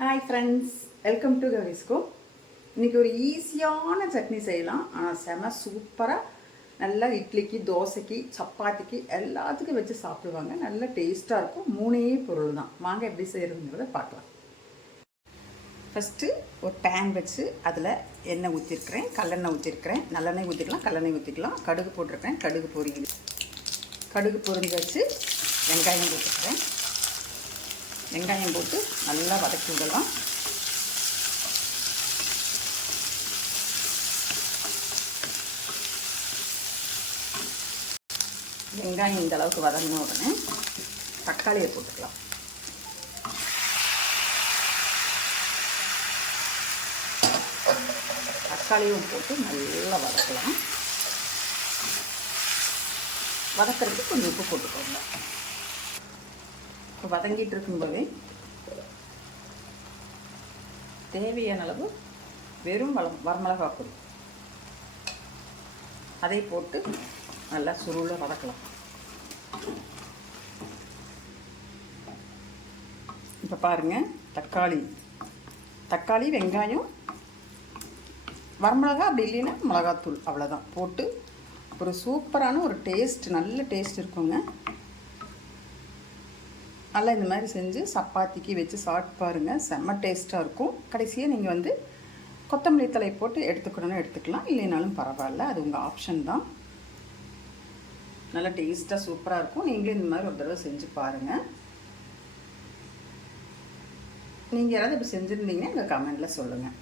Hi friends, welcome to கவிஸ்கோ. இன்றைக்கி ஒரு ஈஸியான சட்னி செய்யலாம். ஆனால் செம சூப்பராக நல்லா இட்லிக்கு, தோசைக்கு, சப்பாத்திக்கு எல்லாத்துக்கும் வச்சு சாப்பிடுவாங்க. நல்ல டேஸ்ட்டாக இருக்கும். மூணே பொருள் தான். வாங்க எப்படி செய்கிறதுங்கிறத பார்க்கலாம். ஃபஸ்ட்டு ஒரு பேன் வச்சு அதில் எண்ணெய் ஊற்றிருக்கிறேன், கல்லெண்ணெய் ஊற்றிருக்கிறேன். நல்லெண்ணெய் ஊற்றிக்கலாம், கல்லெண்ணெய் ஊற்றிக்கலாம். கடுகு போட்டிருக்கேன், கடுகு பொரியுது. கடுகு பொரிஞ்சு வச்சு வெங்காயம் போட்டிருக்கிறேன். வெங்காயம் போட்டு நல்லா வதக்கி விடலாம். வெங்காயம் இந்த அளவுக்கு வதங்கின உடனே தக்காளியை போட்டுக்கலாம். தக்காளியும் போட்டு நல்லா வதக்கலாம். வதக்கிறதுக்கு கொஞ்சம் உப்பு போட்டுக்கோங்க. இப்போ வதங்கிட்டு இருக்கும்போதே தேவையான அளவு வெறும் வரமிளகாய் பொடி அதை போட்டு நல்லா சுருள வதக்கலாம். இப்போ பாருங்கள், தக்காளி வெங்காயம் வரமிளகா, அப்படி இல்லைன்னா மிளகாத்தூள், அவ்வளோதான் போட்டு ஒரு சூப்பரான ஒரு டேஸ்ட், நல்ல டேஸ்ட் இருக்குங்க. நல்லா இந்த மாதிரி செஞ்சு சப்பாத்திக்கு வச்சு சாப்பிட்டு பாருங்கள், செம்ம டேஸ்ட்டாக இருக்கும். கடைசியாக நீங்கள் கொத்தமல்லி தழை போட்டு எடுத்துக்கணும்னா எடுத்துக்கலாம், இல்லைனாலும் பரவாயில்ல, அது உங்கள் ஆப்ஷன் தான். நல்லா டேஸ்ட்டாக சூப்பராக இருக்கும். நீங்களே இந்த மாதிரி ஒரு தடவை செஞ்சு பாருங்கள். நீங்கள் யாராவது இப்படி செஞ்சுருந்தீங்கன்னா எங்கள் கமெண்டில் சொல்லுங்கள்.